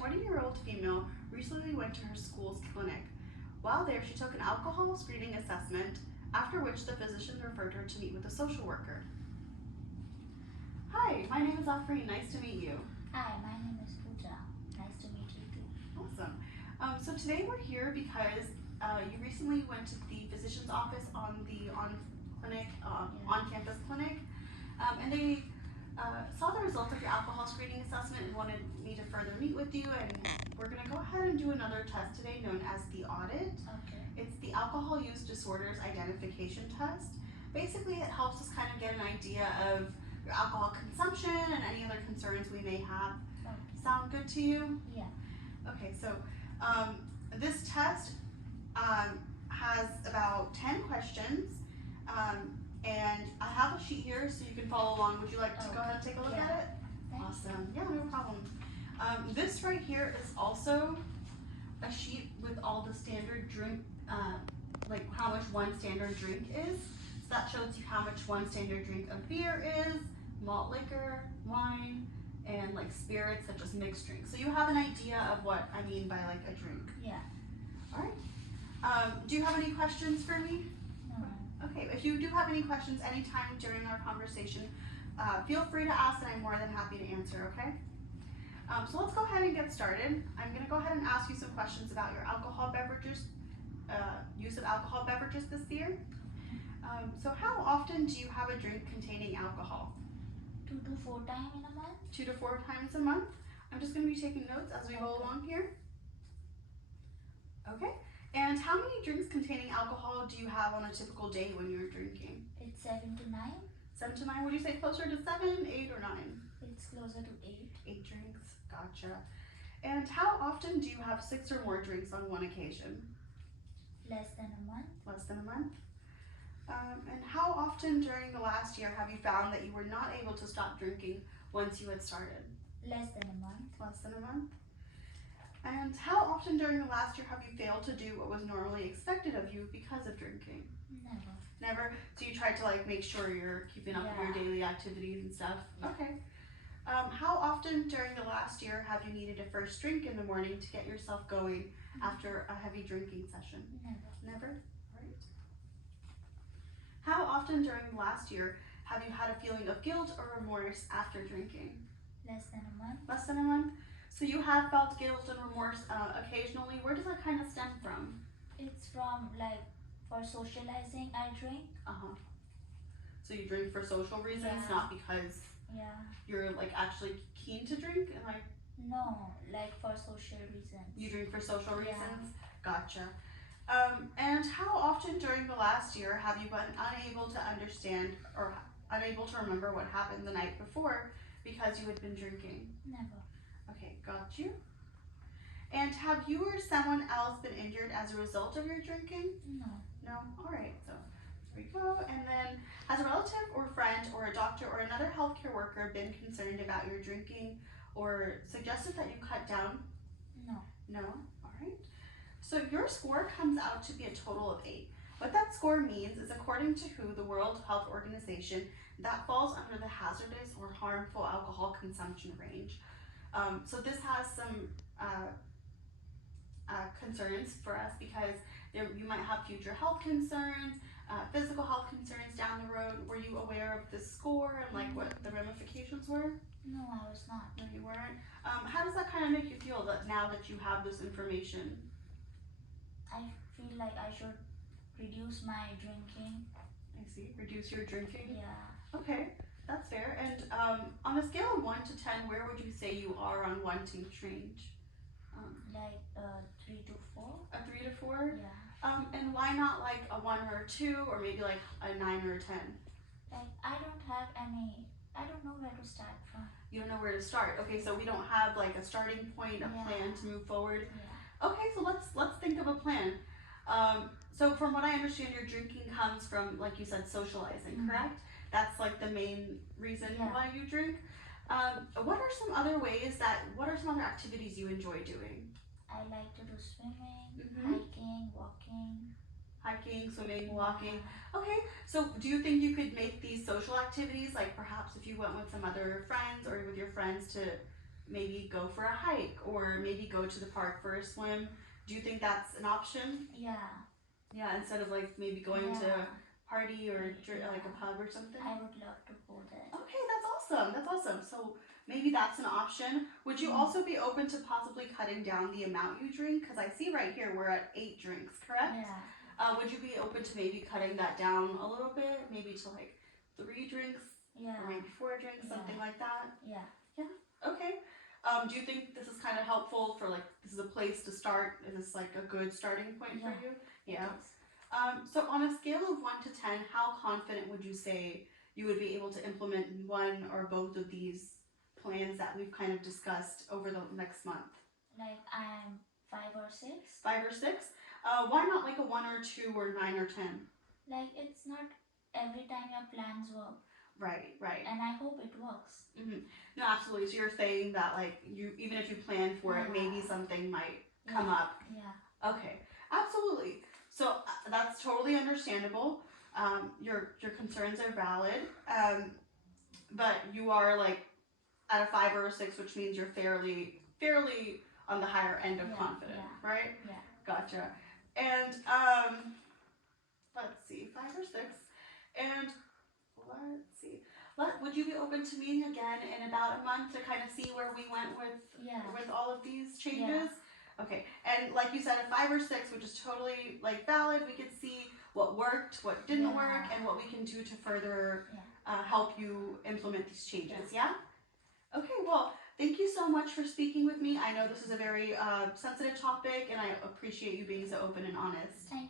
20-year-old female recently went to her school's clinic. While there, she took an alcohol screening assessment, after which the physician referred her to meet with a social worker. Hi, my name is Afreen. Nice to meet you. Hi, my name is Pooja. Nice to meet you too. Awesome. So today we're here because you recently went to the physician's office on-campus clinic, and they saw the result of your alcohol screening assessment and wanted me to further meet with you. And we're going to go ahead and do another test today known as the AUDIT. Okay. It's the Alcohol Use Disorders Identification Test. Basically, it helps us kind of get an idea of your alcohol consumption and any other concerns we may have. Okay. Sound good to you? Yeah. Okay, so this test has about 10 questions, and I have a sheet here so you can follow along. Would you like to go ahead and take a look at it? Thanks. Awesome. Yeah, no problem. This right here is also a sheet with all the standard drink, like how much one standard drink is. So that shows you how much one standard drink of beer is, malt liquor, wine, and like spirits such as mixed drinks. So you have an idea of what I mean by like a drink. Yeah. All right. Do you have any questions for me? No. Okay, if you do have any questions anytime during our conversation, feel free to ask and I'm more than happy to answer, okay? So let's go ahead and get started. I'm gonna go ahead and ask you some questions about your alcohol beverages, use of alcohol beverages this year. So how often do you have a drink containing alcohol? 2 to 4 times in a month. 2 to 4 times a month. I'm just gonna be taking notes as we go along here. Okay, and how many drinks containing alcohol do you have on a typical day when you're drinking? It's 7 to 9. 7 to 9, would you say closer to 7, 8, or 9? It's closer to 8. 8 drinks, gotcha. And how often do you have 6 or more drinks on one occasion? Less than a month. Less than a month. And how often during the last year have you found that you were not able to stop drinking once you had started? Less than a month. Less than a month. And how often during the last year have you failed to do what was normally expected of you because of drinking? Never. Never? So you tried to like make sure you're keeping up with your daily activities and stuff? Yeah. Okay. How often during the last year have you needed a first drink in the morning to get yourself going after a heavy drinking session? Never. Never? Right. How often during the last year have you had a feeling of guilt or remorse after drinking? Less than a month. Less than a month? So you have felt guilt and remorse occasionally. Where does that kind of stem from? It's from like for socializing I drink. Uh-huh. So you drink for social reasons, not because you're like actually keen to drink and like. No, like for social reasons. You drink for social reasons? Gotcha. And how often during the last year have you been unable to understand or unable to remember what happened the night before because you had been drinking? Never. Okay, got you. And have you or someone else been injured as a result of your drinking? No. No? Alright, so there we go. And then, has a relative or friend or a doctor or another healthcare worker been concerned about your drinking or suggested that you cut down? No. No? Alright. So your score comes out to be a total of 8. What that score means is according to WHO, the World Health Organization, that falls under the hazardous or harmful alcohol consumption range. So this has some concerns for us because you might have future health concerns, physical health concerns down the road. Were you aware of this score and like what the ramifications were? No, I was not. No, you weren't. How does that kind of make you feel that now that you have this information? I feel like I should reduce my drinking. I see. Reduce your drinking? Yeah. Okay, that's fair. And on a scale of 1 to 10, where would you say you are on wanting to change? Like 3 to 4. A 3 to 4? Yeah. And why not like a 1 or a 2 or maybe like a 9 or a 10? Like I don't have any, I don't know where to start from. You don't know where to start. Okay, so we don't have like a starting point, a plan to move forward. Yeah. Okay, so let's think of a plan. So from what I understand, your drinking comes from, like you said, socializing, correct? That's like the main reason why you drink. What are some other activities you enjoy doing? I like to do swimming, hiking, walking. Hiking, swimming, walking. Okay, so do you think you could make these social activities, like perhaps if you went with some other friends or with your friends to maybe go for a hike or maybe go to the park for a swim. Do you think that's an option? Yeah. Yeah, instead of like maybe going to Yeah. party or Yeah. like a pub or something? I would love to go there. Okay, that's awesome. That's awesome. So maybe that's an option. Would you Mm. also be open to possibly cutting down the amount you drink? Because I see right here we're at 8 drinks, correct? Yeah. Would you be open to maybe cutting that down a little bit? Maybe to like 3 drinks Yeah. or maybe 4 drinks, something like that? Yeah. Okay. Do you think this is kind of helpful for like, this is a place to start? Is this like a good starting point for you? Yeah. It is. So on a scale of 1 to 10, how confident would you say you would be able to implement one or both of these plans that we've kind of discussed over the next month? Like I'm 5 or 6. 5 or 6? Why not like a 1 or 2 or 9 or 10? Like it's not every time your plans work. Right, right. And I hope it works. No, absolutely. So you're saying that like you, even if you plan for it, maybe something might come up. Yeah. Okay, absolutely. So that's totally understandable. Your concerns are valid, but you are like at a 5 or a 6, which means you're fairly on the higher end of confident, right? Yeah. Gotcha. And let's see, 5 or 6, and let's see. Would you be open to meeting again in about a month to kind of see where we went with all of these changes? Okay, and like you said, a 5 or 6, which is totally like valid. We could see what worked, what didn't work, and what we can do to further help you implement these changes. Yeah. Okay. Well, thank you so much for speaking with me. I know this is a very sensitive topic, and I appreciate you being so open and honest. Thank you.